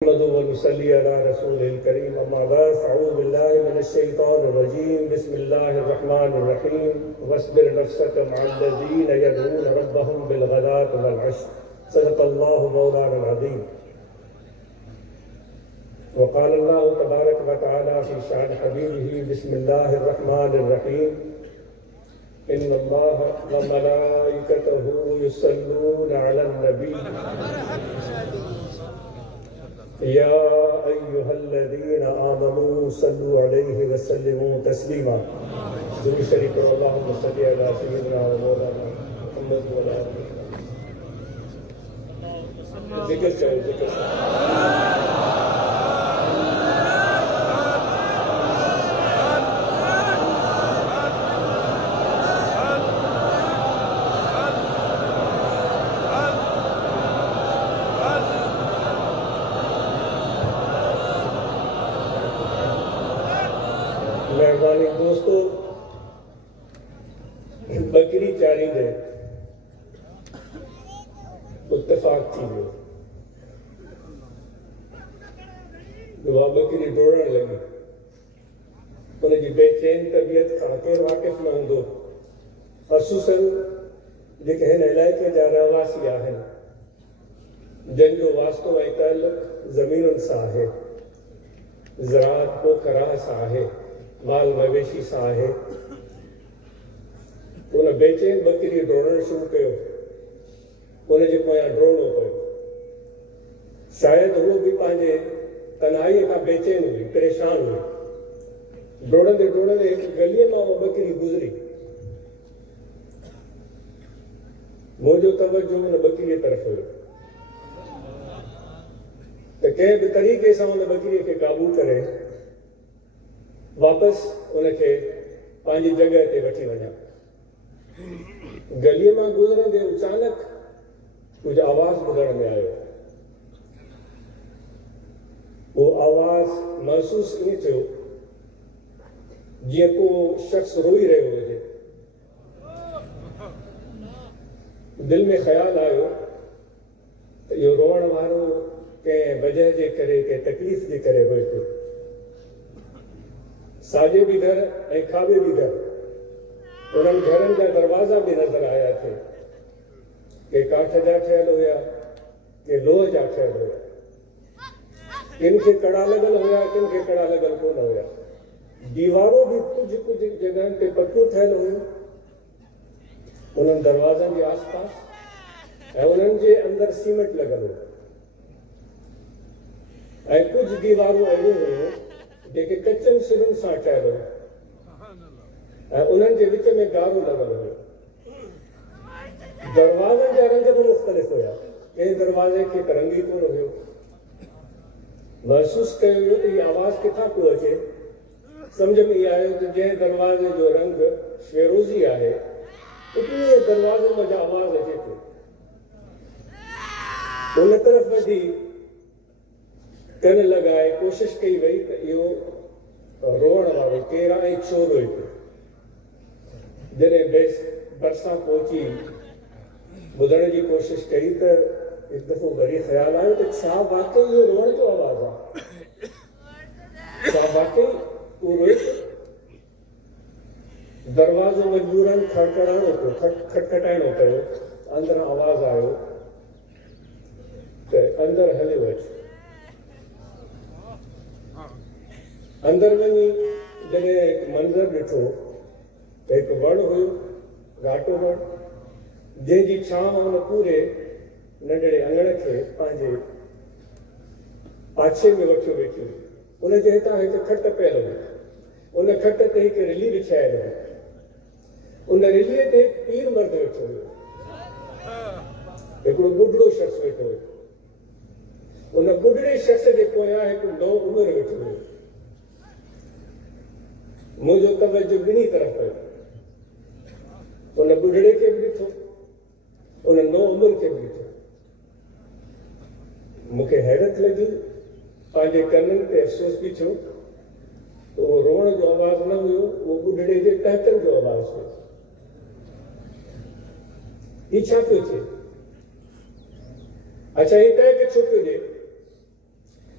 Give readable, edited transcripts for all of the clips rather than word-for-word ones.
محمد ونصلي على رسول الكريم أما بعد فأعوذ بالله من الشيطان الرجيم بسم الله الرحمن الرحيم واصبر نفسك مع الذين يدعون ربهم بالغداة والعشي صدق الله مولانا العظيم. وقال الله تبارك وتعالى في شأن حبيبه بسم الله الرحمن الرحيم إن الله وملائكته يصلون على النبي يا أيها الذين آمنوا صلوا عليه وسلموا تسليما. درود شریف اللهم صل على سيدنا ومولانا محمد وعلى آله. ذکر چاہو ذکر مہربانی دوستو بکری چاری دے اتفاق تھی جو بکری ڈوڑن لگی انہیں جی بے چین طبیعت کھاکے واقف نہ ہوں دو خصوصاً جکہن علاقے جا رہا واسی آہن جن جو واسطوں میں تعلق زمین سا ہے زراعت کو کراہ سا ہے مال مویشی سا ہے انہیں بے چین بکری ڈوڑن شروع کیو انہیں جو کوئی ڈوڑنو پڑو شاید وہ بھی پانجے تنہائی کا بے چین ہوئی پریشان ہوئی ڈوڑن دے ایک گلیے میں وہ بکری گزری مجھو توجہ انہیں بکری طرف ہوئی تو کہیں بھی طریقے سے انہیں بکری کے قابو کرے واپس انہیں کے پانچی جگہ تے وٹھی وجہ گلی میں گزرن دے اچانک کچھ آواز بدھڑ میں آئے وہ آواز محسوس نہیں تھے جی کو شخص روئی رہے ہوئے دل میں خیال آئے یہ روڑ وارو کہ وجہ جے کرے کہ تکلیف جے کرے ہوئے تھے ساجے بھی گھر اے کھابے بھی گھر انہوں گھرن کا دروازہ بھی نظر آیا تھے کہ کاٹھ جا ٹھہل ہویا کہ لوہ جا ٹھہل ہویا کن کے کڑا لگل ہویا کن کے کڑا لگل کون ہویا دیواروں بھی کچھ جگہ پہ پٹو ٹھہل ہویا انہوں دروازہ بھی آس پاس انہوں جے اندر سیمنٹ لگل ہویا اے کچھ دیواروں ایلو ہوئے دیکھے کچن سرن سا ٹھہل ہویا انہوں جے وچ میں گارو لگل ہویا دروازہ جا رنگ بھی مختلف ہویا کہ دروازے کی ترنگی کو ہوئے محسوس کرے ہوئے تو یہ آواز کتھا کو اچھے سمجھ میں یہ آئے تو جے دروازے جو رنگ فیروزی آئے اتنی یہ دروازے میں جا آواز اچھے تھے انہیں طرف میں دی کرنے لگائے کوشش کی وئی کہ یہ روڑ والے کیرا ایک چور ہوئی تھے جنہیں برساں پہنچی بدھنے کی کوشش کی تو ایک دفعہ بڑی خیال آئے تو چھا واقعی یہ روڑ جو آواز آ چھا واقعی وہ روئی دروازوں مجبوراً کھڑکڑانوں کو کھٹکھٹائنوں کرو اندر آواز آئے تو اندر ہلے ہوئے اندر میں جنہیں ایک منظر ڈٹھو ایک وڑ ہوئی گھاٹو وڑ جن جی چھاں انہیں پورے ننڈڑے انگڑ کے پانجے پاچھے میں وٹھو بیٹھی ہوئی انہیں جہتا ہے کہ کھٹ پہل ہوئی انہیں کھٹ تے ایک ریلی بچھائے ہوئی انہیں ریلیے تے ایک پیر مرد بیٹھو ہوئی ایک بڑھڑو شخص بیٹھو ہوئی انہیں بڑھڑے شخص دیکھو ہے کہ نو عمر بیٹھو ہوئی مجھو توجہ بنی طرف ہے انہیں بڑھڑے کے بھی تھو انہیں نو عمر کے بھی تھو مکہ حیرت لگی پانجے کرنن پہ افسوس بھی چھو تو وہ روڑ جو آواز نہ ہوئی وہ بڑھڑے کے ٹہکن جو آواز ہوئی یہ چھا کیوں تھے اچھا یہ کہے کہ چھوٹے دے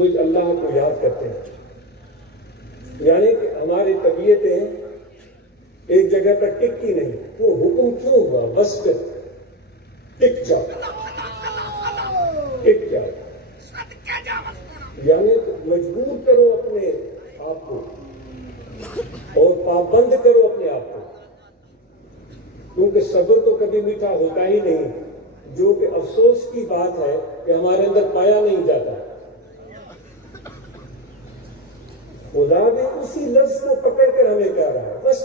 مجھ اللہ کو یاد کرتے ہیں. یعنی کہ ہماری طبیعتیں ایک جگہ پر ٹکتی نہیں. وہ حکم کیوں ہوا؟ بس پہ ٹک جاؤ، ٹک جاؤ. یعنی مجبور کرو اپنے آپ کو اور پابند کرو اپنے آپ کو، کیونکہ صبر تو کبھی میٹھا ہوتا ہی نہیں، جو کہ افسوس کی بات ہے کہ ہمارے اندر پایا نہیں جاتا. خدا بھی اسی لفظ کو پکڑ کر ہمیں کہہ رہا ہے بس.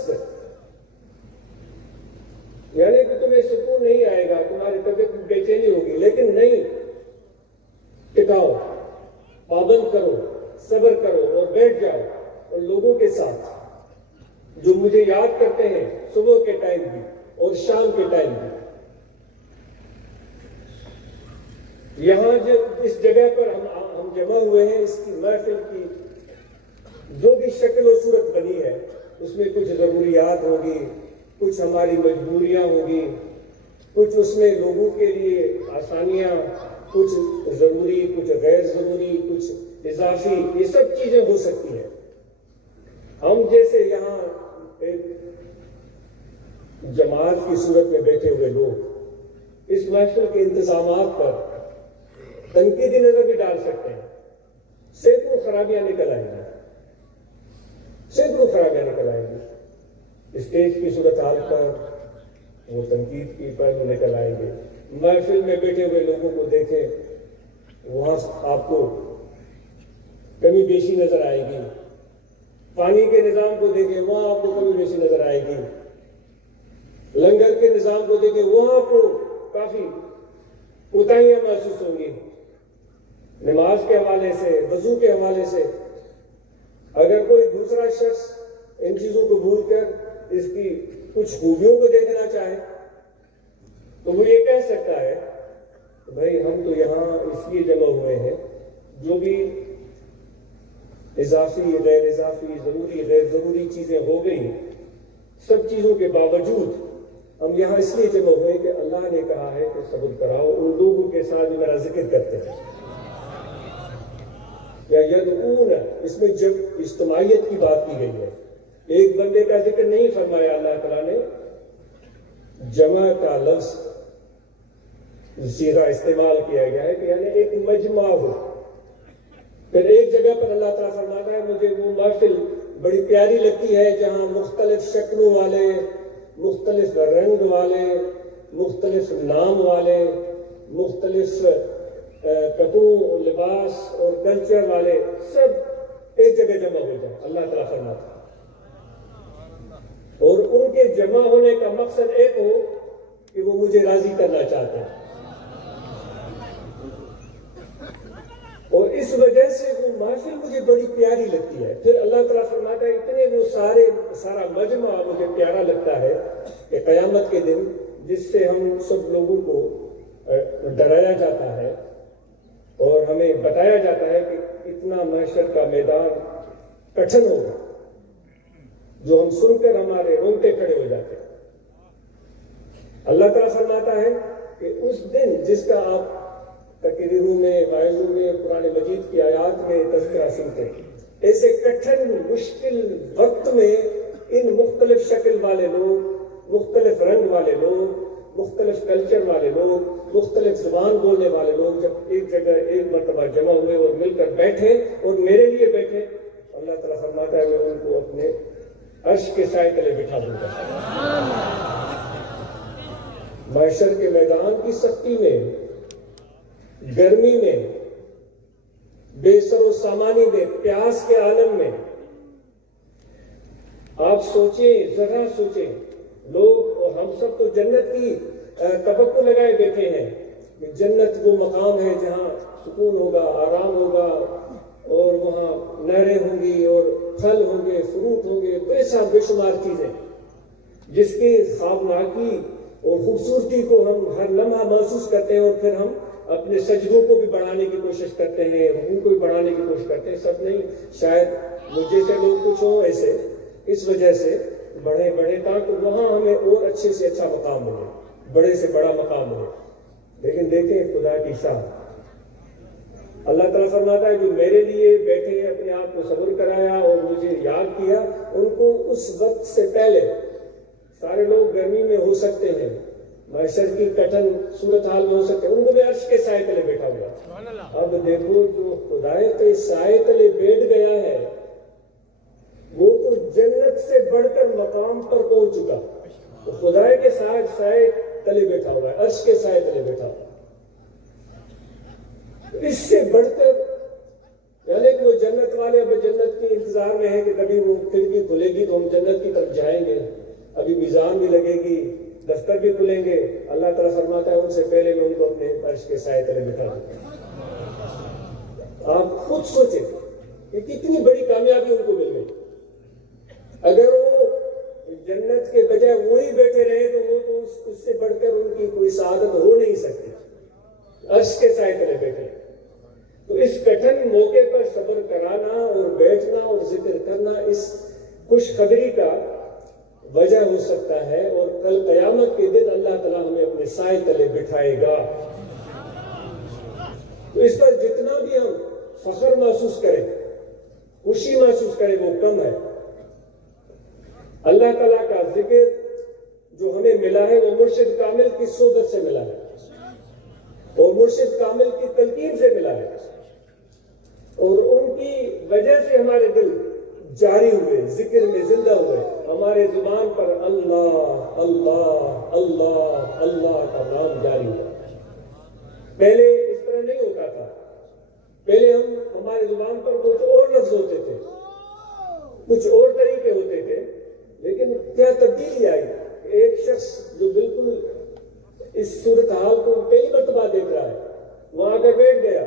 یعنی کہ تمہیں سکون نہیں آئے گا، تمہاری طبیعت بے چینی ہوگی، لیکن نہیں، ٹکاؤ، پابند کرو، صبر کرو اور بیٹھ جاؤ. اور لوگوں کے ساتھ جو مجھے یاد کرتے ہیں صبح کے ٹائم بھی اور شام کے ٹائم بھی. یہاں جو اس جگہ پر ہم جمع ہوئے ہیں، اس کی محفل کی جو بھی شکل و صورت بنی ہے، اس میں کچھ ضروریات ہوں گی، کچھ ہماری مجبوریاں ہوں گی، کچھ اس میں لوگوں کے لیے آسانیاں، کچھ ضروری، کچھ غیر ضروری، کچھ اضافی، یہ سب چیزیں ہو سکتی ہیں. ہم جیسے یہاں ایک جماعت کی صورت میں بیٹھے ہوئے لوگ اس محفل کے انتظامات پر تنقیدی نظر بھی ڈال سکتے ہیں. سینکڑوں خرابیاں نکل آئیں گی، سینکڑوں خرابیاں نکل آئیں گی. اسٹیج کی صورتحال پر وہ تنقید کی پہلو نکل آئیں گے. محفل میں بیٹھے ہوئے لوگوں کو دیکھیں، وہاں آپ کو کمی بیشی نظر آئے گی. پانی کے نظام کو دیکھیں، وہاں آپ کو کمی بیشی نظر آئے گی. لنگر کے نظام کو دیکھیں، وہاں آپ کو کافی کوتاہیاں محسوس ہوں گی. نماز کے حوالے سے، وضو کے حوالے سے اگر کوئی دوسرا شخص ان چیزوں کو بھول کر اس کی کچھ خوبیوں کو دیکھنا چاہے تو وہ یہ کہہ سکتا ہے بھائی ہم تو یہاں اس لیے جمع ہوئے ہیں، جو بھی اضافی، غیر اضافی، ضروری، غیر ضروری چیزیں ہو گئی، سب چیزوں کے باوجود ہم یہاں اس لیے جمع ہوئے کہ اللہ نے کہا ہے کہ صبر کراؤ. ان لوگوں کے ساتھ جو میرا ذکر کرتے ہیں، یا یدعون، اس میں جب اجتماعیت کی بات کی گئی ہے، ایک بندے کا ذکر نہیں فرمایا. اللہ تعالیٰ نے جمع کا لفظ سیدھا استعمال کیا گیا ہے کہ یعنی ایک مجمع ہو. پھر ایک جگہ پر اللہ تعالیٰ فرماتا ہے مجھے وہ محفل بڑی پیاری لگتی ہے جہاں مختلف شکلوں والے، مختلف رنگ والے، مختلف نام والے، مختلف کپڑوں، لباس اور کلچر والے سب ایک جگہ جمع ہو جائیں. اللہ تعالیٰ فرماتا ہے، اور ان کے جمع ہونے کا مقصد ایک ہو کہ وہ مجھے راضی کرنا چاہتے ہیں. اور اس وجہ سے وہ محفل مجھے بڑی پیاری لگتی ہے. پھر اللہ تعالیٰ فرماتا ہے اتنے وہ سارا مجمع مجھے پیارا لگتا ہے کہ قیامت کے دن جس سے ہم سب لوگوں کو ڈرایا جاتا ہے اور ہمیں بتایا جاتا ہے کہ اتنا محشر کا میدان کٹھن ہوگا، جو ہم سن کر ہمارے رونگٹے کھڑے ہو جاتے ہیں. اللہ تعالیٰ فرماتا ہے کہ اس دن جس کا آپ تقریروں میں، واعظوں میں، قرآن مجید کی آیات میں تذکرہ سنتے ہیں، ایسے کٹھن مشکل وقت میں ان مختلف شکل والے لوگ، مختلف رنگ والے لوگ، مختلف کلچر والے لوگ، مختلف زبان بولنے والے لوگ جب ایک جگہ ایک مرتبہ جمع ہوئے اور مل کر بیٹھے اور میرے لیے بیٹھے، اللہ تعالیٰ فرماتا ہے میں ان کو اپنے عرش کے سائے تلے بٹھا دوں گا. محشر کے میدان کی سختی میں، گرمی میں، بے سر و سامانی میں، پیاس کے عالم میں آپ سوچیں، ذرا سوچیں. لوگ اور ہم سب تو جنت کی توقع لگائے بیٹھے ہیں کہ جنت وہ مقام ہے جہاں سکون ہوگا، آرام ہوگا، اور وہاں نہریں ہوں گی اور پھل ہوں گے، فروٹ ہوں گے، بے شمار چیزیں جس کی خوابناکی اور خوبصورتی کو ہم ہر لمحہ محسوس کرتے ہیں، اور پھر ہم اپنے سجدوں کو بھی بڑھانے کی کوشش کرتے ہیں، رکوع کو بھی بڑھانے کی کوشش کرتے ہیں. سب نہیں، شاید مجھے سے لوگ کچھ ہوں ایسے، اس وجہ سے بڑے تاکہ وہاں ہمیں اور اچھے سے اچھا مقام ملے، بڑے سے بڑا مقام ملے. لیکن دیکھیں خدا کی شان، اللہ تعالیٰ فرماتا ہے جو میرے لیے بیٹھے اپنے آپ کو صبر کرایا اور مجھے یاد کیا، ان کو اس وقت سے پہلے سارے لوگ گرمی میں ہو سکتے ہیں، معاشر کی کٹھن صورتحال میں ہو سکتے ہیں، ان کو بھی عرش کے سائے تلے بیٹھا ہوا۔ اب دیکھو جو خدا کے سائے تلے بیٹھ گیا ہے وہ تو جنت سے بڑھ کر مقام پر پہنچ چکا، تو خدا کے سائے تلے بیٹھا ہوا ہے، عرش کے سائے تلے بیٹھا ہوا۔ اس سے بڑھ کر یعنی کہ وہ جنت والے اب جنت کے انتظار میں ہیں کہ کبھی وہ کھڑکی کھلے گی تو ہم جنت کی طرف جائیں گے، ابھی میزان بھی لگے گی، دفتر بھی کھلیں گے۔ اللہ تعالیٰ فرماتا ہے ان سے پہلے میں ان کو اپنے عرش کے سائے تلے بٹھا دوں۔ آپ خود سوچیں کہ کتنی بڑی کامیابی ان کو مل گئی۔ اگر وہ جنت کے بجائے وہی بیٹھے رہے تو وہ تو اس سے بڑھ کر ان کی کوئی سعادت ہو نہیں سکتی، عرش کے سائے تلے بیٹھے۔ تو اس کٹھن موقع پر صبر کرانا اور بیٹھنا اور ذکر کرنا اس خوشخبری کا وجہ ہو سکتا ہے، اور کل قیامت کے دن اللہ تعالیٰ ہمیں اپنے سائے تلے بٹھائے گا۔ تو اس پر جتنا بھی ہم فخر محسوس کریں، خوشی محسوس کریں، وہ کم ہے۔ اللہ تعالیٰ کا ذکر جو ہمیں ملا ہے وہ مرشد کامل کی صحبت سے ملا ہے اور مرشد کامل کی تلقین سے ملا ہے، اور ان کی وجہ سے ہمارے دل جاری ہوئے، ذکر میں زندہ ہوئے، ہمارے زبان پر اللہ اللہ اللہ اللہ کا نام جاری ہوا۔ پہلے اس طرح نہیں ہوتا تھا، پہلے ہمارے زبان پر کچھ اور لفظ ہوتے تھے، کچھ اور طریقے ہوتے تھے، لیکن کیا تبدیلی آئی؟ ایک شخص جو بالکل اس صورتحال کو پہلی مرتبہ دیکھ رہا ہے، وہاں پہ بیٹھ گیا،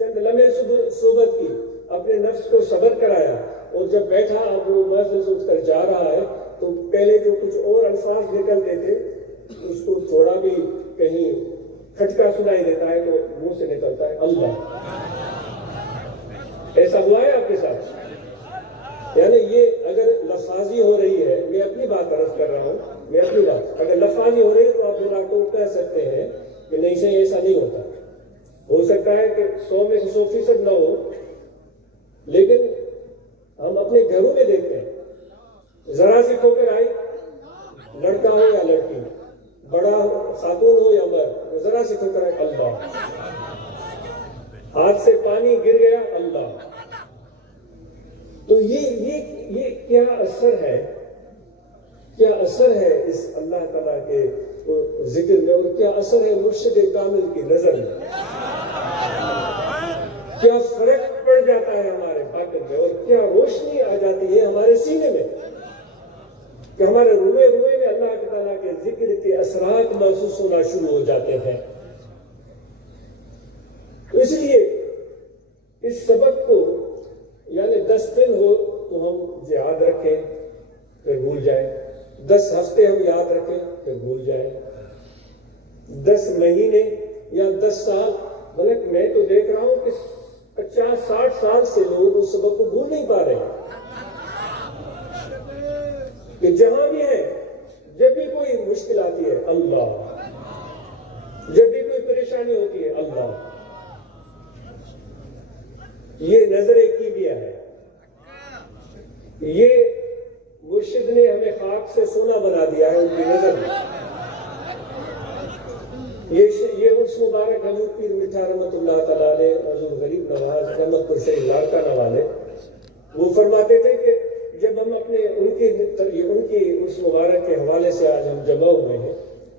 چند لمحے صحبت کی، اپنے نفس کو صبر کرایا، اور جب بیٹھا اب وہ محفل سے اٹھ کر جا رہا ہے تو پہلے جو کچھ اور الفاظ نکلتے تھے اس کو تھوڑا بھی کہیں کھٹکا سنائی دیتا ہے تو منہ سے نکلتا ہے اللہ۔ ایسا ہوا ہے آپ کے ساتھ؟ یعنی یہ اگر لفاظی ہو رہی ہے، میں اپنی بات عرض کر رہا ہوں، میں اپنی بات اگر لفاظی ہو رہی ہے تو آپ میرا کو کہہ سکتے ہیں کہ نہیں سے ایسا نہیں ہوتا، ہو سکتا ہے کہ 100 میں سے 100% نہ ہو، لیکن ہم اپنے گھروں میں دیکھتے ہیں، ذرا سی ٹھوکر آئی، لڑکا ہو یا لڑکی، بڑا خاتون ہو یا مرد، ذرا سی ٹھوکر آئی اللہ، ہاتھ سے پانی گر گیا اللہ۔ تو یہ کیا اثر ہے، کیا اثر ہے اس اللہ تعالیٰ کے ذکر میں، اور کیا اثر ہے مرشد کامل کی نظر میں، کیا فرق پڑ جاتا ہے ہمارے باطن میں، اور کیا روشنی آ جاتی ہے ہمارے سینے میں کہ ہمارے روئے میں اللہ تعالیٰ کے ذکر کے اثرات محسوس ہونا شروع ہو جاتے ہیں۔ تو اس لیے اس سبق کو یعنی 10 دن ہو تو ہم یاد رکھیں پھر بھول جائیں، 10 ہفتے ہم یاد رکھیں پھر بھول جائیں، 10 مہینے یا 10 سال، بلکہ میں تو دیکھ رہا ہوں کہ 50-60 سال سے لوگ اس سبق کو بھول نہیں پا رہے ہیں، کہ جہاں بھی ہیں جب بھی کوئی مشکل آتی ہے اللہ، جب بھی کوئی پریشانی ہوتی ہے اللہ۔ یہ نظر کیمیا ہے، یہ مرشد نے ہمیں خاک سے سونا بنا دیا ہے ان کی نظر میں۔ یہ عرس مبارک حضور پیر مٹھا رحمت اللہ تعالیٰ علیہ، حضور غریب نواز رحمت پور شریف لاڑکانہ والے، وہ فرماتے تھے کہ جب ہم اپنے ان کی عرس مبارک کے حوالے سے آج ہم جمع ہوئے ہیں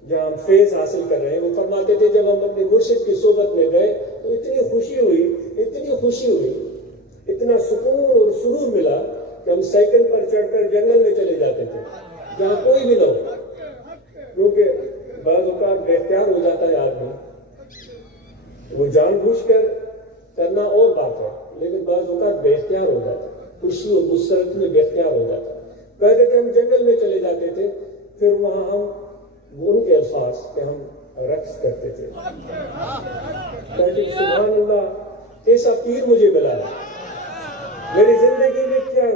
جہاں ہم فیض حاصل کر رہے ہیں، وہ فرماتے تھے جب ہم اپنے مرشد کی صحبت میں گئے تو اتنی خوشی ہوئی، اتنا سکون اور سرور ملا کہ ہم سائیکل پر چڑھ کر جنگل میں چلے جاتے تھے جہاں کوئی بھی نہ ہو، کیونکہ بعض اوقات بے اختیار ہو جاتا ہے آدمی، وہ جان بوجھ کر کرنا اور بات ہے، لیکن بعض اوقات بے اختیار ہو جاتا ہے، خوشی اور مسرت میں بے اختیار ہو جاتا ہے۔ کہتے تھے ہم جنگل میں چلے جاتے تھے، پھر وہاں ہم ان کے الفاظ کہ ہم رقص کرتے تھے، کہتے سبحان اللہ کیسا پیر مجھے ملا ہے، میری زندگی میں کیا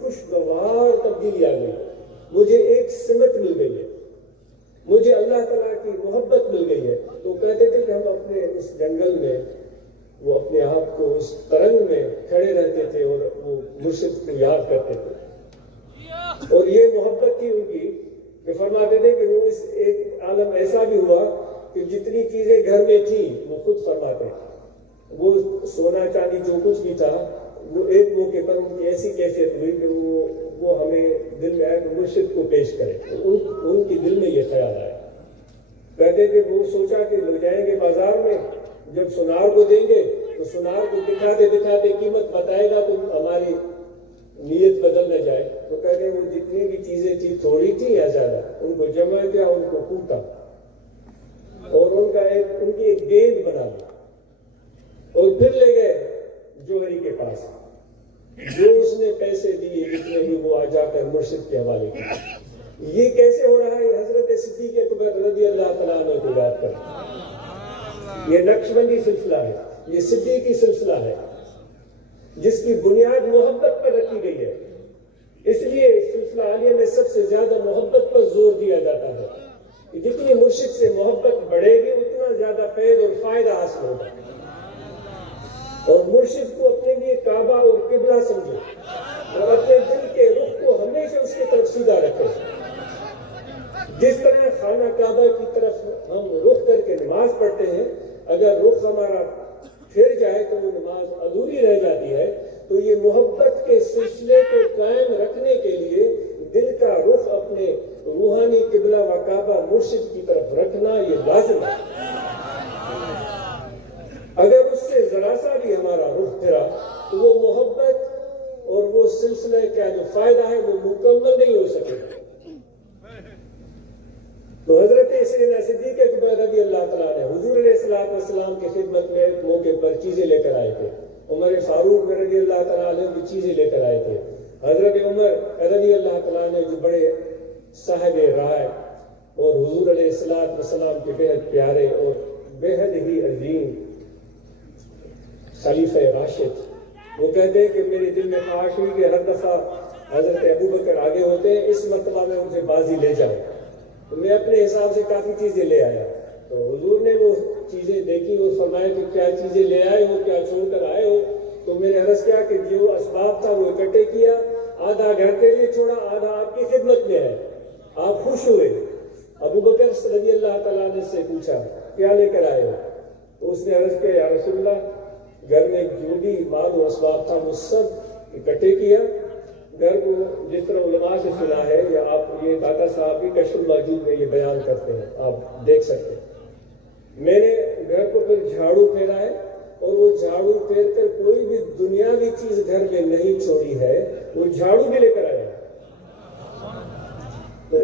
خوشگوار تبدیلی آ گئی، مجھے ایک سمت مل گئی ہے، مجھے اللہ تعالیٰ کی محبت مل گئی ہے۔ تو کہتے تھے کہ ہم اپنے اس جنگل میں وہ اپنے آپ کو اس ترنگ میں کھڑے رہتے تھے اور وہ مرشد کو یاد کرتے تھے. اور یہ محبت تھی ان کی کہ فرماتے تھے کہ وہ اس ایک عالم ایسا بھی ہوا کہ جتنی چیزیں گھر میں تھیں وہ خود فرماتے ہیں. وہ سونا چاندی جو کچھ بھی تھا وہ ایک موقع پر ان کی ایسی کیفیت ہوئی کہ وہ ہمیں دل میں آیا کہ مرشد کو پیش کرے. ان کے دل میں یہ خیال آیا. کہتے کہ وہ سوچا کہ لے جائیں گے بازار میں, جب سونار کو دیں گے تو سونار کو دکھاتے دکھاتے قیمت بتائے گا تو ہماری نیت بدل نہ جائے. تو کہتے وہ جتنی بھی چیزیں تھی تھوڑی تھی یا زیادہ ان کو جمع کیا, ان کو کوٹا اور ان کی ایک گیند بنا لی اور پھر لے گئے جوہری کے پاس. جو اس نے پیسے دیے جتنے بھی وہ آ جا کر مرشد کے حوالے کیے. یہ کیسے ہو رہا ہے؟ حضرت صدیق اکبر رضی اللہ تعالیٰ عنہ کو یاد کریں. یہ نقشبندی سلسلہ ہے, یہ صدیقی سلسلہ ہے جس کی بنیاد محبت پر رکھی گئی ہے. اس لیے اس سلسلہ عالیہ میں سب سے زیادہ محبت پر زور دیا جاتا ہے کہ جتنی مرشد سے محبت بڑھے گی اتنا زیادہ فیض اور فائدہ حاصل ہوگا. اور مرشد کو اپنے لیے کعبہ اور قبلہ سمجھے اور اپنے دل کے رخ کو ہمیشہ اس کی طرف سیدھا رکھے. جس طرح خانہ کعبہ کی طرف ہم رخ کر کے نماز پڑھتے ہیں, اگر رخ ہمارا پھر جائے تو وہ نماز ادھوری رہ جاتی ہے. تو یہ محبت کے سلسلے کو قائم رکھنے کے لیے دل کا رخ اپنے روحانی قبلہ و کعبہ مرشد کی طرف رکھنا یہ لازم ہے. اگر اس سے ذرا سا بھی ہمارا رخ پھرا تو وہ محبت اور وہ سلسلہ کا جو فائدہ ہے وہ مکمل نہیں ہو سکے. تو حضرت سیدنا صدیق اکبر رضی اللہ تعالیٰ نے حضور علیہ السلام کی خدمت میں موقع پر چیزیں لے کر آئے تھے. عمر فاروق رضی اللہ تعالیٰ عنہ بھی چیزیں لے کر آئے تھے. حضرت عمر رضی اللہ تعالیٰ نے جو بڑے صاحب رائے اور حضور علیہ السلام کے بہت پیارے اور بہت ہی عظیم خلیفہ راشد, وہ کہتے ہیں کہ میرے دل میں خواہش ہوئی کہ ہر دفعہ حضرت ابو بکر آگے ہوتے ہیں, اس مرتبہ میں ان سے بازی لے جاؤں. تو میں اپنے حساب سے کافی چیزیں لے آیا. تو حضور نے وہ چیزیں دیکھی اور فرمایا کہ کیا چیزیں لے آئے ہو, کیا چھوڑ کر آئے ہو. تو میں نے عرض کیا کہ جو اسباب تھا وہ اکٹھے کیا, آدھا گھر کے لیے چھوڑا, آدھا آپ کی خدمت میں ہے. آپ خوش ہوئے. ابو بکر رضی اللہ تعالیٰ نے سے پوچھا کیا لے کر آئے ہو؟ تو اس نے عرض کیا یا رسول اللہ, گھر میں جو بھی مال و اسباب تھا وہ سب اکٹھے کیا. گھر کو جس طرح علماء سے سنا ہے, یا آپ یہ داتا صاحب بھی کشف الموجود میں یہ بیان کرتے ہیں, آپ دیکھ سکتے ہیں. میں نے گھر کو پھر جھاڑو پھیرا ہے اور وہ جھاڑو پھیر کر کوئی بھی دنیاوی چیز گھر میں نہیں چھوڑی ہے, وہ جھاڑو بھی لے کر آیا. تو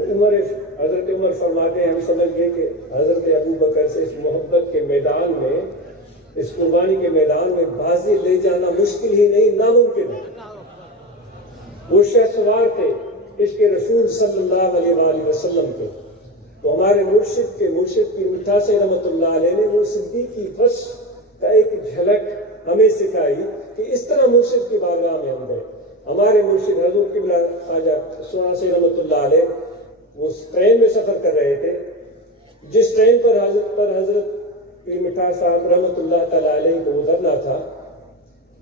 حضرت عمر فرماتے ہیں ہم سمجھ گئے کہ حضرت ابو بکر سے اس محبت کے میدان میں, اس قربانی کے میدان میں بازی لے جانا مشکل ہی نہیں, ناممکن ہے. وہ شہسوار تھے عشق رسول صلی اللہ علیہ وآلہ وسلم کے. تو ہمارے مرشد کی مٹھاس رحمت اللہ علیہ نے وہ صدیقی فصل کا ایک جھلک ہمیں سکھائی کہ اس طرح مرشد کی بارگاہ میں ہم گئے. ہمارے مرشد حضور قبلہ خواجہ سونا سے رحمت اللہ علیہ وہ ٹرین میں سفر کر رہے تھے. جس ٹرین پر حضرت پیر مٹھا صاحب رحمت اللہ تعالیٰ علیہ کو اترنا تھا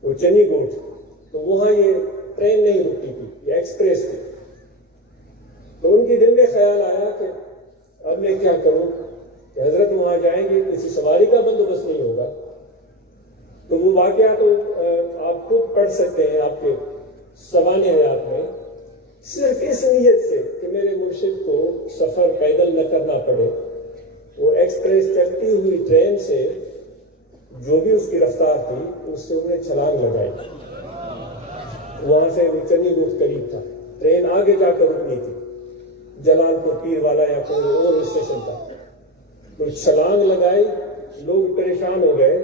وہ چنی گوٹ, تو وہاں یہ ٹرین نہیں رکتی تھی, یہ ایکسپریس تھی. تو ان کے دل میں خیال آیا کہ اب میں کیا کروں کہ حضرت وہاں جائیں گے, کسی سواری کا بندوبست نہیں ہوگا. تو وہ واقعہ تو آپ خود پڑھ سکتے ہیں آپ کے سوانح حیات میں. صرف اس نیت سے کہ میرے مرشد کو سفر پیدل نہ کرنا پڑے, وہ ایکسپریس چلتی ہوئی ٹرین سے جو بھی اس کی رفتار تھی اس سے انہیں چھلانگ لگائی. وہاں سے وہ چنی گوٹ قریب تھا, ٹرین آگے جا کر رکنی تھی, جلال پور پیر والا یا کوئی اور اسٹیشن تھا. تو چھلانگ لگائی, لوگ پریشان ہو گئے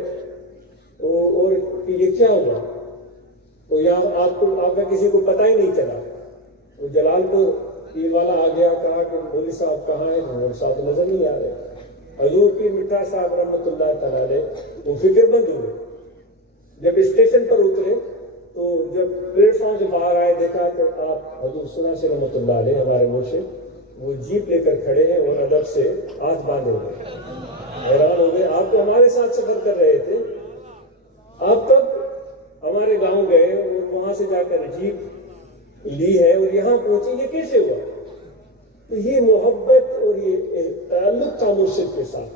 اور یہ کیا ہوا, تو یہاں آپ کا کسی کو پتہ ہی نہیں چلا. وہ جلال پور پیر والا آ گیا, کہا کہ مولوی صاحب کہاں ہیں؟ مولوی صاحب نظر نہیں آ رہے. حضور پیر مٹھا صاحب رحمت اللہ تعالیٰ علیہ وہ فکر مند ہوئے. جب اسٹیشن پر اترے تو جب پلیٹ فارم سے باہر آئے دیکھا کہ آپ حضور سنا سے رحمت اللہ علیہ ہمارے مرشد وہ جیپ لے کر کھڑے ہیں اور ادب سے ہاتھ باندھے ہوئے. حیران ہو گئے, آپ تو ہمارے ساتھ سفر کر رہے تھے, آپ تب ہمارے گاؤں گئے اور وہاں سے جا کر عجیب لی ہے اور یہاں پہنچے، یہ کیسے ہوا؟ تو یہ محبت اور یہ تعلق تھا مرشد کے ساتھ۔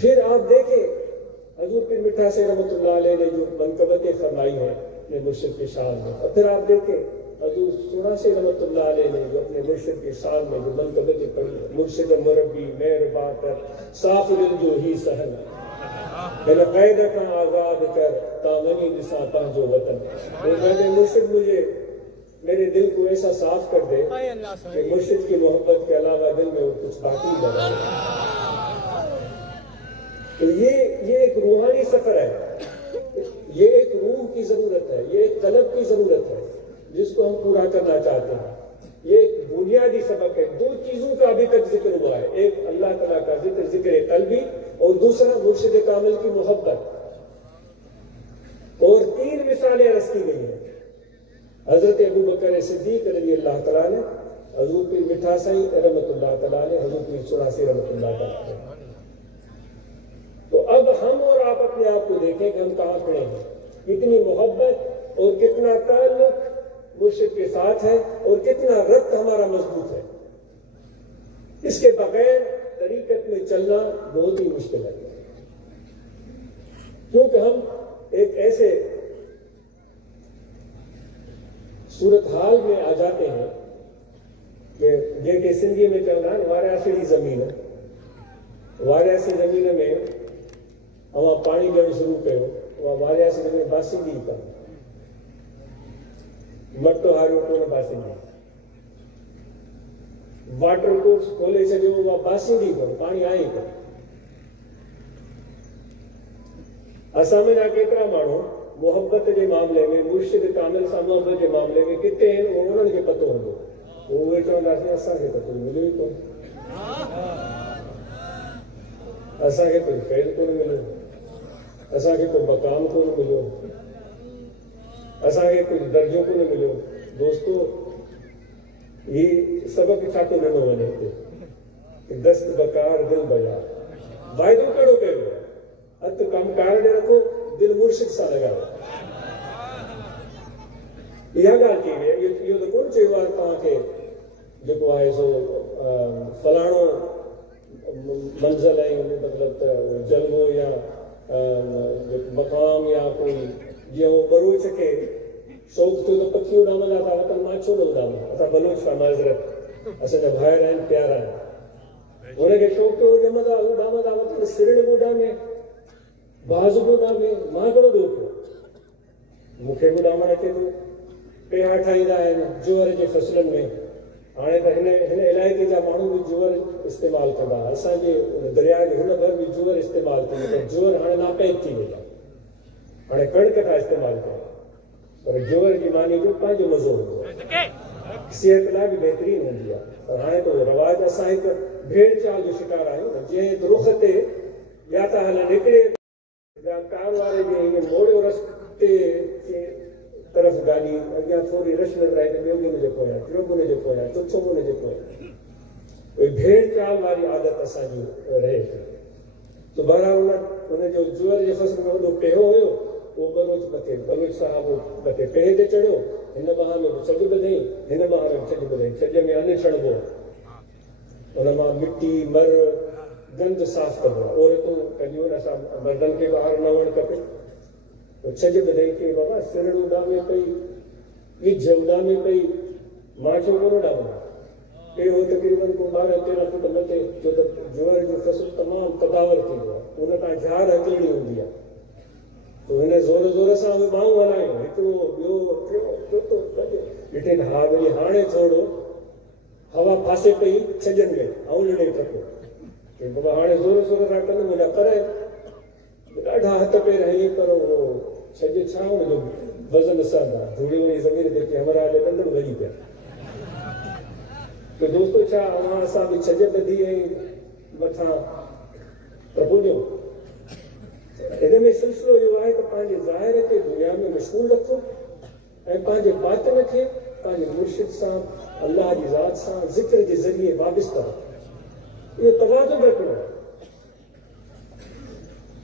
پھر آپ دیکھیں حضور پیر مٹھا سے رحمۃ اللہ علیہ نے جو منقبتیں فرمائی ہیں اپنے مرشد کے شان میں، اور پھر آپ دیکھیں حضور سنا سے رحمۃ اللہ علیہ نے جو اپنے مرشد کے شان میں جو منقبتیں پڑھی ہیں، مرشد مربی مہرباں کر صاف دل جو ہی سہن قید کا آزاد کر تامنی نساتا جو وطن۔ اور میں مرشد مجھے میرے دل کو ایسا صاف کر دے کہ مرشد کی محبت کے علاوہ دل میں کچھ باقی نہ رہے۔ تو یہ ایک روحانی سفر ہے، یہ ایک روح کی ضرورت ہے، یہ ایک قلب کی ضرورت ہے جس کو ہم پورا کرنا چاہتے ہیں۔ یہ ایک بنیادی سبق ہے۔ دو چیزوں کا ابھی تک ذکر ہوا ہے، ایک اللہ تعالیٰ کا ذکر قلبی، اور دوسرا مرشد کامل کی محبت، اور 3 مثالیں عرض کی گئی ہیں۔ حضرت ابو بکر صدیق رضی اللہ تعالیٰ نے، حضور پیر مٹھا سائی رحمۃ اللہ تعالیٰ نے، حضور پیر چوراسی رحمۃ اللہ تعالیٰ نے۔ تو اب ہم اور آپ اپنے آپ کو دیکھیں کہ ہم کہاں کھڑے ہیں، کتنی محبت اور کتنا تعلق مرشد کے ساتھ ہے اور کتنا ربط ہمارا مضبوط ہے۔ اس کے بغیر طریقت میں چلنا بہت ہی مشکل ہے، کیونکہ ہم ایک ایسے صورتحال میں آ جاتے ہیں کہ جیسے سندھی میں چوندہ واریاسی زمین ہے، واریاسی زمین میں ہوا پانی ڈیڑھ شروع کیو، وہ واریاسی زمین باسندگی کا مٹو ہارو کون باسندگی، واٹر کورس کھولے چھڈیو، وہ باسندگی کو پانی آئے کو۔ اساں میں کیترا مانو محبت کے معاملے میں، مرشد کامل سے محبت کے معاملے میں کتے ہیں، انہوں کے پتو ہوں، وہ چوندہ اساں کے پتو ملے ہی کون، اساں کے کوئی فیل کون ملو، اساں کے کوئی مقام کون ملو، اساں کے کوئی درجوں کو نہ ملو۔ دوستو یہ سبق چھاکو ننو ونے کہ دست بکار دل بجا، وائدو کڑو کہو، ات کم کار دے رکھو، دل مرشد سا لگاو۔ یہ گال کی ہے، یہ تو کون چاہیے بات کہاں کے جو کو آئے سو فلانو منزل ہے، مطلب جلوہ یا مقام یا کوئی جی وہ بروچ کے شوق تو پکھی اڑاما جاتا وطن ماچو نہ اڑاما، اتا بلوچ کا معذرت اسے نہ بھائی رہن پیارا ہے، انہیں کے شوق تو جمع دا اڑاما دا وطن سرڑ بوڑا میں بازو بوڑا میں ماں کرو دو کو مکھے اڑاما رکھے تو پیہا ٹھائی دا ہے جوہر کے فصلن میں آنے تا ہن علاقے جا مانو بھی جوہر استعمال کردا، اساں جے دریا کے ہن بھر بھی جوہر استعمال کردا، جوہر ہن ناپید تھی ویلا ہن کڑک کا استعمال کردا، اور جوہر کی معنی جو پانچ مزو ہو صحت لا بھی بہترین ہوندی ہے۔ اور ہاں تو رواج اساں ایک بھیڑ چال جو شکار آئے جے رخ تے یا تا ہل نکلے یا کار والے جے موڑو رستے طرف گاڑی اگیا تھوڑی رش نظر آئے تو بیوگی نے جو پویا، ٹربو نے جو پویا، چچو نے جو پویا، کوئی بھیڑ چال والی عادت اساں جو رہے تھے۔ تو بہرحال انہیں جو جوہر جے فصل میں وہ پہو ہوئے وہ بلوچ بتے، بلوچ صاحب بتے پہے دے چڑھو، ہن بہا میں چھج بدھیں، ہن بہا میں چھج بدھیں، چھج میں آنے چھڑبو، انہاں ماں مٹی مر گند صاف کرو، عورتوں کلیوں نہ صاحب مردن کے باہر نہ وڑ کپے، تو چھج بدھیں کہ بابا سرڑ اڑا میں پئی، یہ جوڑا میں پئی، ماچو کو اڑا بنا، یہ ہو تقریباً کو 12-13 فٹ متے جو جوہر جو فصل تمام تداور تھی ہوا، انہاں کا جھار ہکلڑی ہوندی ہے، تو انہیں زور زور سے ہمیں باؤں والائیں ہکڑو بیو چوتو لیکن ہاں بھئی ہانے چھوڑو ہوا پھاسے پئی چھجن میں اولڑے ٹکو کہ بابا ہانے زور زور سے کرنے مجھا کرے ڈاڑھا ہتھ پہ رہی کرو وہ چھج چھاؤں جو وزن ساندہ دھوڑی ونی زمین دیکھے ہمارا آلے بندر بھری پہ تو دوستو چھا وہاں سا بھی چھج بدھی ہیں متھا تپوجو ادھے میں سلسلو یہ ہے کہ پانچے ظاہر ہے کہ دنیا میں مشغول رکھو پانچے باطن رکھے پانچے مرشد صاحب اللہ کی ذات صاحب ذکر کے ذریعے وابستہ یہ توازن رکھنا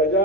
50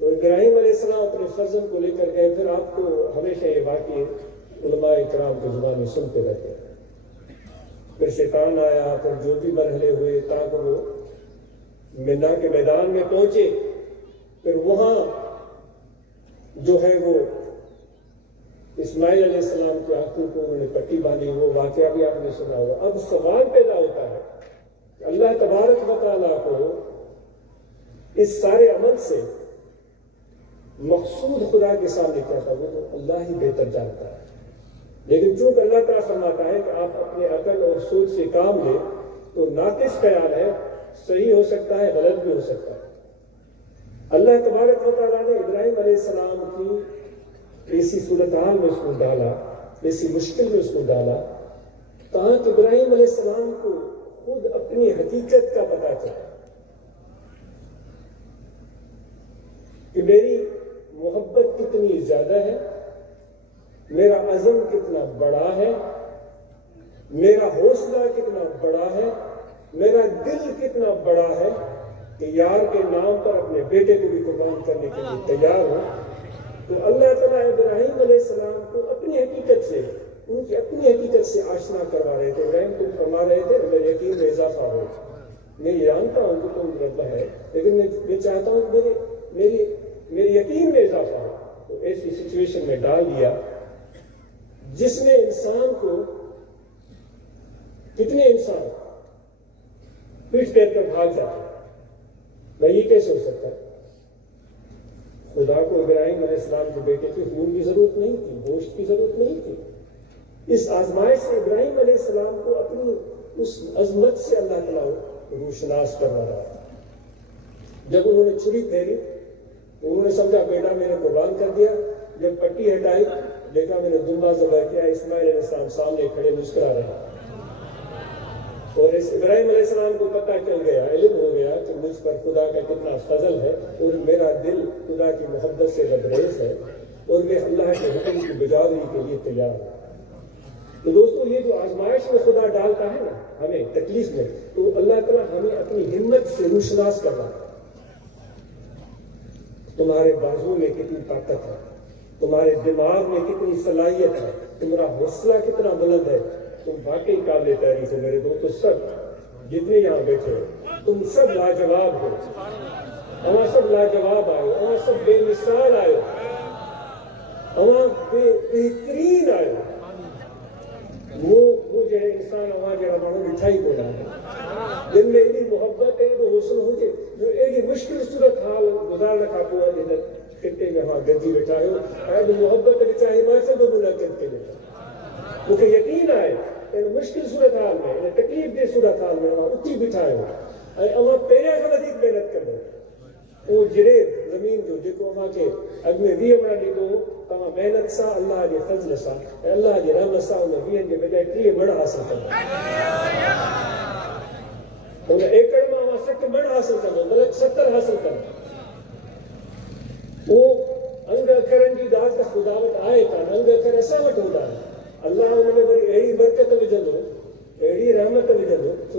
تو ابراہیم علیہ السلام اپنے فرزند کو لے کر گئے. پھر آپ کو ہمیشہ یہ واقعے علماء کرام کی زبان میں سنتے رہتے ہیں. پھر شیطان آیا, پھر جو بھی مرحلے ہوئے تاکہ وہ منا کے میدان میں پہنچے. پھر وہاں جو ہے وہ اسماعیل علیہ السلام کے آنکھوں کو انہوں نے پٹی باندھی. وہ واقعہ بھی آپ نے سنا ہوگا. اب سوال پیدا ہوتا ہے کہ اللہ تبارک و تعالیٰ کو اس سارے عمل سے مقصود خدا کے سامنے کیا تھا, وہ تو اللہ ہی بہتر جانتا ہے. لیکن چونکہ اللہ تعالیٰ فرماتا ہے کہ آپ اپنے عقل اور سوچ سے کام لیں, تو ناقص خیال ہے, صحیح ہو سکتا ہے, غلط بھی ہو سکتا ہے. اللہ تبارک و تعالیٰ نے ابراہیم علیہ السلام کی ایسی صورتحال میں اس کو ڈالا, ایسی مشکل میں اس کو ڈالا, تاکہ ابراہیم علیہ السلام کو خود اپنی حقیقت کا پتہ چلا کہ میری محبت کتنی زیادہ ہے, میرا عزم کتنا بڑا ہے, میرا حوصلہ کتنا بڑا ہے, میرا دل کتنا بڑا ہے کہ یار کے نام پر اپنے بیٹے کو بھی قربان کرنے کے لیے تیار ہوں. تو اللہ تعالیٰ ابراہیم علیہ السلام کو اپنی حقیقت سے, ان کی اپنی حقیقت سے آشنا کروا رہے تھے. ابراہیم تم فرما رہے تھے اگر یقین میں اضافہ ہو, میں جانتا ہوں کہ تم رب ہے, لیکن میں چاہتا ہوں کہ میری یقین میں اضافہ ہو. تو ایسی سچویشن میں ڈال دیا جس میں انسان کو, کتنے انسان پیٹ پھیر کر بھاگ جاتے ہیں. بھائی یہ کیسے ہو سکتا ہے؟ خدا کو ابراہیم علیہ السلام کے بیٹے کی خون کی ضرورت نہیں تھی, گوشت کی ضرورت نہیں تھی. اس آزمائش سے ابراہیم علیہ السلام کو اپنی اس عظمت سے اللہ تعالیٰ روشناس کرنا رہا. جب انہوں نے چھری پھیری تو انہوں نے سمجھا بیٹا میں نے قربان کر دیا. جب پٹی ہٹائی دیکھا میں نے دمبا ذبح کیا. اسماعیل علیہ السلام سامنے کھڑے مسکرا رہے. اور اس ابراہیم علیہ السلام کو پتہ چل گیا, علم ہو گیا کہ مجھ پر خدا کا کتنا فضل ہے اور میرا دل خدا کی محبت سے لبریز ہے اور میں اللہ کے حکم کی بجاوری کے لیے تیار ہوں. تو دوستو یہ جو آزمائش میں خدا ڈالتا ہے نا ہمیں تکلیف میں, تو اللہ تعالیٰ ہمیں اپنی ہمت سے روشناس کرنا ہے. تمہارے بازو میں کتنی طاقت ہے, تمہارے دماغ میں کتنی صلاحیت ہے, تمہارا حوصلہ کتنا بلند ہے. تم واقعی قابل تعریف ہو میرے دوستو. سب جتنے یہاں بیٹھے ہو تم سب لاجواب ہو, ہمارا سب لاجواب آئے, ہمارا سب بے مثال آئے, ہمارا بہترین آئے. وہ جو ہے انسان وہاں جڑا مانو مٹھائی کو ڈالے جن میں ایڈی محبت ہے تو حسن ہو کے جو ایڈی مشکل صورت حال گزار رکھا پورا جن خطے میں وہاں گدی بیٹھا ہے ایڈی محبت چاہے ماں سے تو منعقد کے لیے مجھے یقین آئے مشکل صورت حال میں تکلیف دہ صورت حال میں وہاں اتھی بٹھائے وہاں پہلے کا وزید محنت کرو وہ جڑے زمین جو جيڪو ما کي اڳ ۾ 20 مڻ ڏيندو تما محنت سان الله جي فضل سان الله جي رحمت سان ان 20 جي بجائے 30 مڻ حاصل ڪندو ان ایڪڙ ۾ 60 مڻ حاصل ڪندو مطلب 70 حاصل ڪندو وہ انگ اکرن جي ذات خداوت آئے کان انگ اکر اسا وٽ هوندا الله ان ۾ وری اهڙي برکت وجندو اهڙي رحمت وجندو تو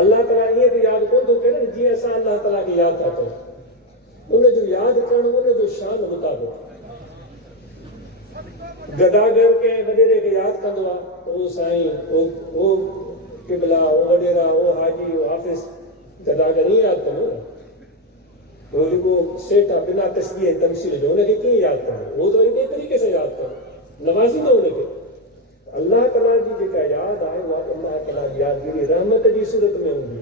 اللہ تعالیٰ یہ تو یاد کو تو کہنا جی ایسا اللہ تعالیٰ کی یاد تھا تو انہیں جو یاد کرنا انہیں جو شان مطابق گداگر کے وڈیرے کے یاد کندوا وہ سائیں وہ قبلہ وہ وڈیرا وہ حاجی وہ حافظ گداگر نہیں یاد کرو نا وہ جو سیٹھا بنا تشبیہ تمثیل جو انہیں کی یاد کرو وہ تو ایک طریقے سے یاد کرو نوازی نہ انہیں کے اللہ تعالیٰ جی جیکا یاد آئے وہ اللہ تعالیٰ کی یادگیری رحمت جی صورت میں ہوں گی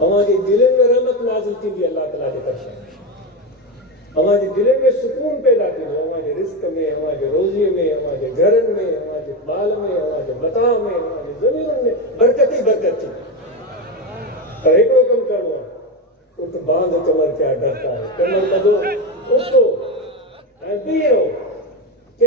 ہمارے دلوں میں رحمت نازل تھی دی اللہ تعالیٰ کے طرف ہمارے دلوں میں سکون پیدا کی ہمارے رزق میں ہمارے روزی میں ہمارے گھرن میں ہمارے مال میں ہمارے متاع میں ہمارے زمینوں میں برکت ہی برکت تھی پر ایک کم کرنا اٹھ باندھ کمر کیا ڈرتا ہے کمر بدو اٹھو بیرو کہ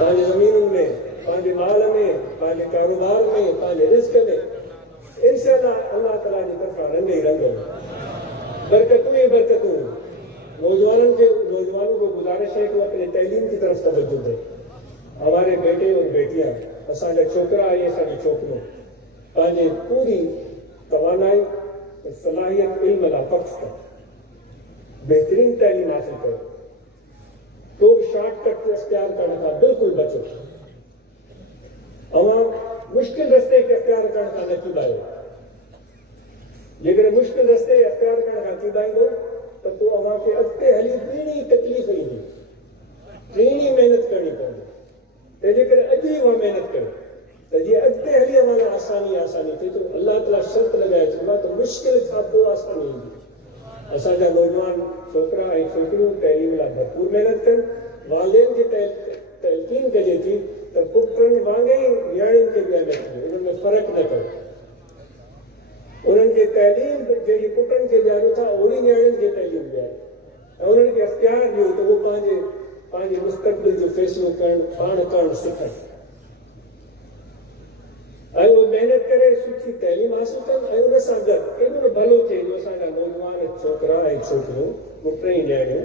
پانچ زمینوں میں، پانچ مال میں، پانچ کاروبار میں، پانچ رزق میں انشاءاللہ اللہ تعالیٰ کی طرف رنگ ہی رنگ برکتوں ہی برکتوں۔ نوجوانوں کو گزارش ہے کہ اپنے تعلیم کی طرف توجہ دیں۔ ہمارے بیٹے اور بیٹیاں اساں چھوکرا ہے ساری چھوکروں پانچ پوری توانائی صلاحیت علم لا فقط کر بہترین تعلیم حاصل کرو، تو شارٹ کٹ اختیار کرنے کا بالکل بچو۔ عوام مشکل رستے کے اختیار کرنے کا نتیجہ ہے، لیکن مشکل رستے اختیار کرنے کا نتیجہ دو تو عوام کے اگتے حلی اتنی تکلیف ہی نہیں، اتنی محنت کرنی پڑی لیکن اجی وہ محنت کرے تو یہ اگتے حلی ہمارا آسانی تھی، تو اللہ تعالیٰ شرط لگائے چلا تو مشکل تھا تو آسانی ہوگی۔ اسا جا نوجوان چھوکرا اور چھوکریوں تعلیم لا بھرپور محنت کر، والدین کی تلقین کجے تھی تو پٹرن وانگے نیاڑن کے بھی محنت کی، انہوں میں فرق نہ کرو۔ انہوں کے تعلیم جی پٹرن کے جانو تھا وہی نیاڑن کے تعلیم جائے، انہوں کے اختیار جو تو وہ پانچ مستقبل جو فیصلوں کرن سکھن، وہ محنت کرے سچی تعلیم حاصل کر ان سے گھر ایڈو بھلو تھے جو اصا نوجوان چھوکرا اور چھوکریوں پٹریں نیاڑیوں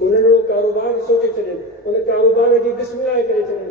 انہوں کاروبار سوچے چھڏن، ان کاروبار کی بسم اللہ کرے چھڏن،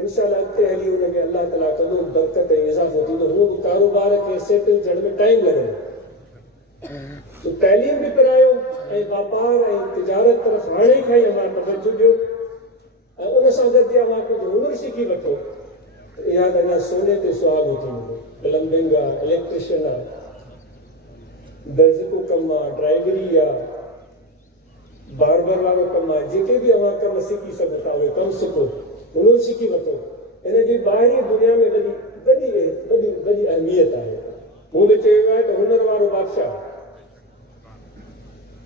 انشاءاللہ اگتے ہلی ان کے اللہ تعالیٰ قدر برکت اضافہ تھی تو وہ کاروبار کے سیٹل جڑ میں ٹائم لگے تو تعلیم بھی پڑھایو واپار تجارت طرف ہانے کھائی ہمارا توجہ دیو ان سے گھر جی ہمارا کچھ ہنر سیکھی وٹھو یاد انا سونے تے سواگ ہوتی پلمبنگ الیکٹریشن درزی کو کم ڈرائیوری باربر والو کم جے بھی ہمارا کم سیکھی سکتا ہوئے کم سکو ہنر سیکھی وٹھو ان کی باہری دنیا میں بڑی اہمیت ہے۔ وہ بھی چاہیے ہے تو ہنر والو بادشاہ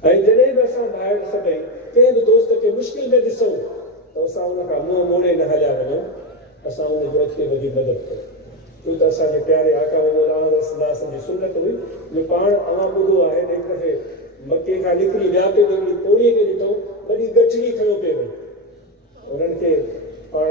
جنہیں بھی اصلا باہر سبیں کہیں بھی دوست کے مشکل میں ڈسوں تو اصلا ان کا منہ موڑے نہ ہلیا ونو اصلا ان جو اچھے بڑی مدد کرو کیونکہ اصلا کے پیارے آقا و مولا رسول اللہ صلی سنت ہوئی جو پان اما بدھو ہے ایک دفعے مکے کا نکلی ویا پہ نکلی پوڑی کے ڈٹو بڑی گٹھڑی کھڑو پہ وئی انہن کے پان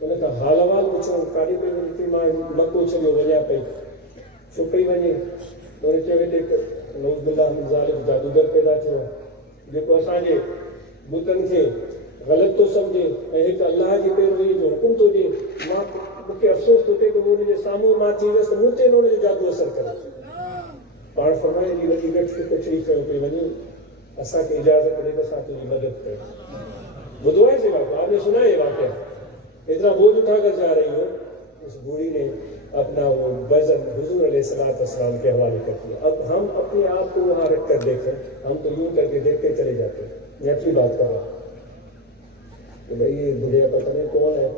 ان کا حال احوال پوڇو کاڏي پئی وڃي ماں مکو چھڏيو وڃا پئی ڇو پئی وڃي ان چيو نوز باللہ من ظالم جادوگر پیدا تھو جو اساں جے بتن کے غلط تو سمجھے ایک اللہ کی پیروی جو حکم تو دے ماں مکے افسوس ہوتے کہ وہ نے ساموں ماں تھی وس منہ تے انہوں نے جادو اثر کرے پاڑ فرمائے جی وڈی گٹھ کے کچری کھڑو پئی وڃي اساں کی اجازت دے اساں کی مدد کرے بدھو ہے جی آپ نے سنا ہے واقعہ اتنا بوجھ اٹھا کر جا رہی ہو اس بوڑھی نے اپنا وہ وزن حضور علیہ السلام کے حوالے کر دیا۔ اب ہم اپنے آپ کو وہاں رکھ کر دیکھیں ہم تو یوں کر کے دیکھتے چلے جاتے ہیں۔ میں اپنی بات کر رہا ہوں کہ بھائی یہ بڑھیا پتہ نہیں کون ہے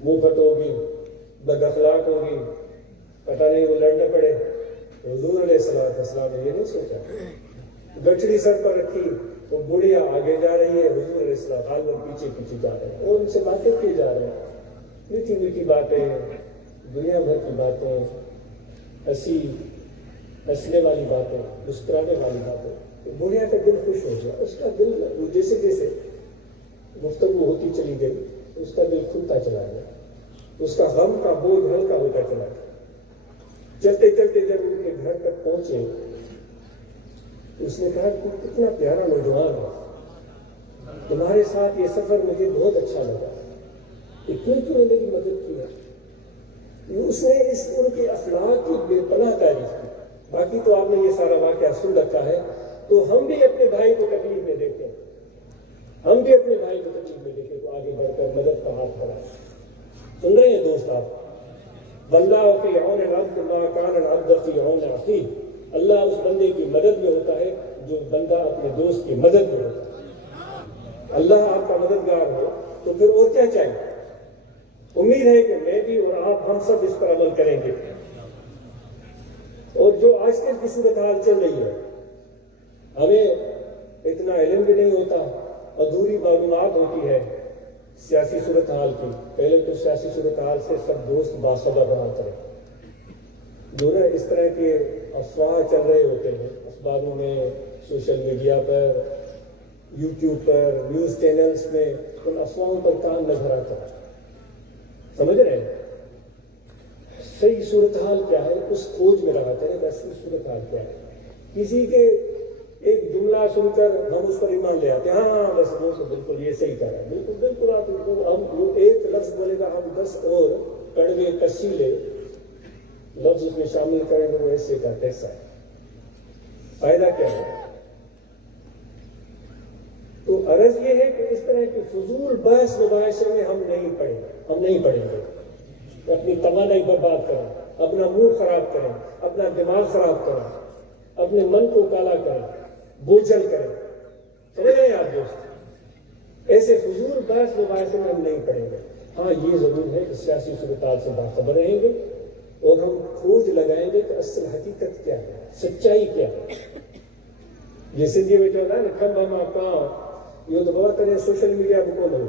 منہ پھٹ ہوگی بد اخلاق ہوگی پتہ نہیں وہ لڑنے پڑے حضور علیہ السلام نے یہ نہیں سوچا گٹھڑی سر پر رکھی وہ بڑھیا آگے جا رہی ہے حضور علیہ السلام غالباً پیچھے جا رہے ہیں اور ان سے باتیں کی جا رہے ہیں میٹھی میٹھی باتیں دنیا بھر کی باتیں ہنسنے والی باتیں مسکرانے والی باتیں بڑھیا کا دل خوش ہو گیا اس کا دل جیسے جیسے گفتگو ہوتی چلی گئی اس کا دل کھلتا چلا گیا اس کا غم کا بوجھ ہلکا ہوتا چلا گیا چلتے چلتے جب ان کے گھر تک پہنچے اس نے کہا کہ کتنا پیارا نوجوان ہے تمہارے ساتھ یہ سفر مجھے بہت اچھا لگا کہ کیوں نے میری مدد کی ہے اس نے ان کے اخلاق کی بے پناہ تعریف کی باقی تو آپ نے یہ سارا واقعہ سن رکھا ہے تو ہم بھی اپنے بھائی کو تکلیف میں دیکھیں ہم بھی اپنے بھائی کو تکلیف میں دیکھیں تو آگے بڑھ کر مدد کا ہاتھ بڑھائیں سن رہے ہیں دوست آپ واللہ فی عون العبد ما کان العبد فی عون اخیہ اللہ اس بندے کی مدد میں ہوتا ہے جو بندہ اپنے دوست کی مدد میں ہوتا ہے اللہ آپ کا مددگار ہو تو پھر اور کیا چاہیے امید ہے کہ میں بھی اور آپ ہم سب اس پر عمل کریں گے اور جو آج کل کی صورتحال چل رہی ہے ہمیں اتنا علم بھی نہیں ہوتا ادھوری معلومات ہوتی ہے سیاسی صورتحال کی پہلے تو سیاسی صورتحال سے سب دوست باخبر رہا کریں جو نا اس طرح کے افواہ چل رہے ہوتے ہیں اخباروں میں، سوشل میڈیا پر، یوٹیوب پر، نیوز چینلز میں، ان افواہوں پر کان نہ دھراتا، سمجھ رہے ہیں؟ صحیح صورتحال کیا ہے اس کھوج میں لگاتے ہیں، اصلی صورتحال کیا ہے۔ کسی کے ایک جملہ سن کر ہم اس پر ایمان لے آتے ہیں، ہاں بس وہ تو بالکل یہ صحیح کہہ رہا ہے، بالکل بالکل آپ ہم وہ ایک لفظ بولے گا، ہم 10 اور کڑوے کسیلے لفظ اس میں شامل کریں گے، وہ ایسے کا تیسا ہے، فائدہ کیا ہے؟ تو عرض یہ ہے کہ اس طرح کے فضول بحث مباحثے میں ہم نہیں پڑھیں گے، اپنی توانائی برباد کریں، اپنا موڈ خراب کریں، اپنا دماغ خراب کریں، اپنے من کو کالا کریں، بوجھل کریں، سمجھ رہے ہیں آپ دوست؟ ایسے فضول بحث مباحثے میں ہم نہیں پڑھیں گے۔ ہاں یہ ضرور ہے کہ سیاسی صورتحال سے باخبر رہیں گے اور ہم کھوج لگائیں گے کہ اصل حقیقت کیا ہے، سچائی کیا ہے۔ یہ سندھی میں جو ہے نا کھم ہم آپ یہ تو بہت طرح سوشل میڈیا کو کون ہو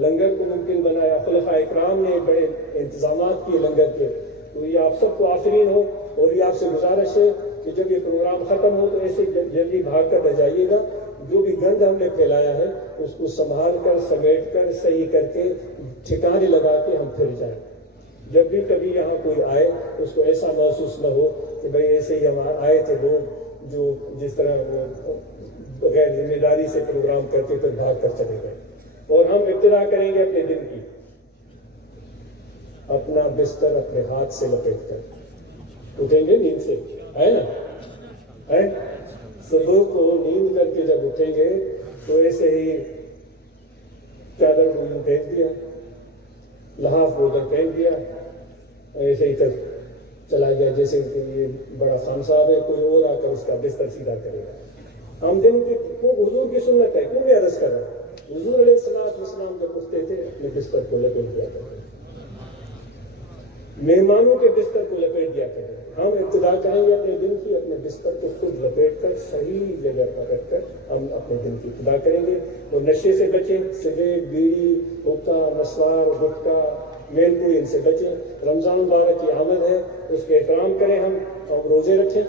لنگر کو ممکن بنایا، خلفائے اکرام نے بڑے انتظامات کیے لنگر کے. تو یہ آپ سب کو آفرین ہو، اور یہ آپ سے گزارش ہے کہ جب یہ پروگرام ختم ہو تو ایسے جلدی بھاگ کر رہ جائیے گا. جو بھی گند ہم نے پھیلایا ہے اس کو سنبھال کر سمیٹ کر صحیح کر کے ٹھکانے لگا کے ہم پھر جائیں. جب بھی کبھی یہاں کوئی آئے اس کو ایسا محسوس نہ ہو کہ بھئی ایسے ہی ہم آئے تھے لوگ جو جس طرح غیر ذمہ داری سے پروگرام کرتے پھر بھاگ کر چلے گئے. اور ہم ابتدا کریں گے اپنے دن کی، اپنا بستر اپنے ہاتھ سے لپیٹ کر اٹھیں گے نیند سے، ہے نا؟ ہے صبح کو نیند کر کے جب اٹھیں گے تو ایسے ہی چادر کو پھینک دیا، لحاف بودل پھینک دیا، ایسے ہی تک چلا گیا جیسے کہ یہ بڑا خان صاحب ہے، کوئی اور آ کر اس کا بستر سیدھا کرے گا. ہم دن کی حضور کی سنت ہے، کیوں میں عرض کر رہا ہوں؟ حضور علیہ السلام جب اٹھتے تھے اپنے بستر کو لپیٹ دیا کرتے، مہمانوں کے بستر کو لپیٹ دیا کرتے. ہم ابتدا کریں گے اپنے دن کی، اپنے بستر کو خود لپیٹ کر صحیح جگہ پر رکھ کر ہم اپنے دن کی ابتدا کریں گے. اور نشے سے بچیں، سگریٹ، بیڑی، حقہ، نسوار، گٹکا، میل پوئی، ان سے بچیں. رمضان مبارک کی آمد ہے، اس کے احترام کریں، ہم روزے رکھیں.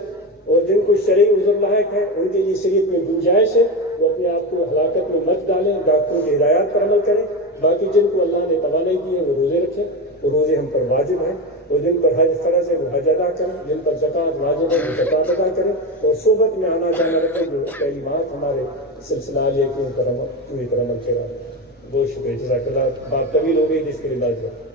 اور جن کو شرعی عذر لاحق ہے ان کے لیے شریعت میں گنجائش ہے، وہ اپنے آپ کو ہلاکت میں مت ڈالیں، ڈاکٹروں کی ہدایات پر عمل کریں. باقی جن کو اللہ نے توانائی دی ہے وہ روزے رکھیں، وہ روزے ہم پر واجب ہیں. اور جن پر حج فرض ہے وہ حج ادا کریں، جن پر زکوٰۃ واجب ہے وہ زکوٰۃ ادا کریں. اور صحبت میں آنا جانا رکھیں، جو پہلی بات ہمارے سلسلہ یہ کہ ان پر پوری طرح عمل کریں. بہت شکریہ، جزاک اللہ. بات طویل ہو گئی جس کے لیے معذرت.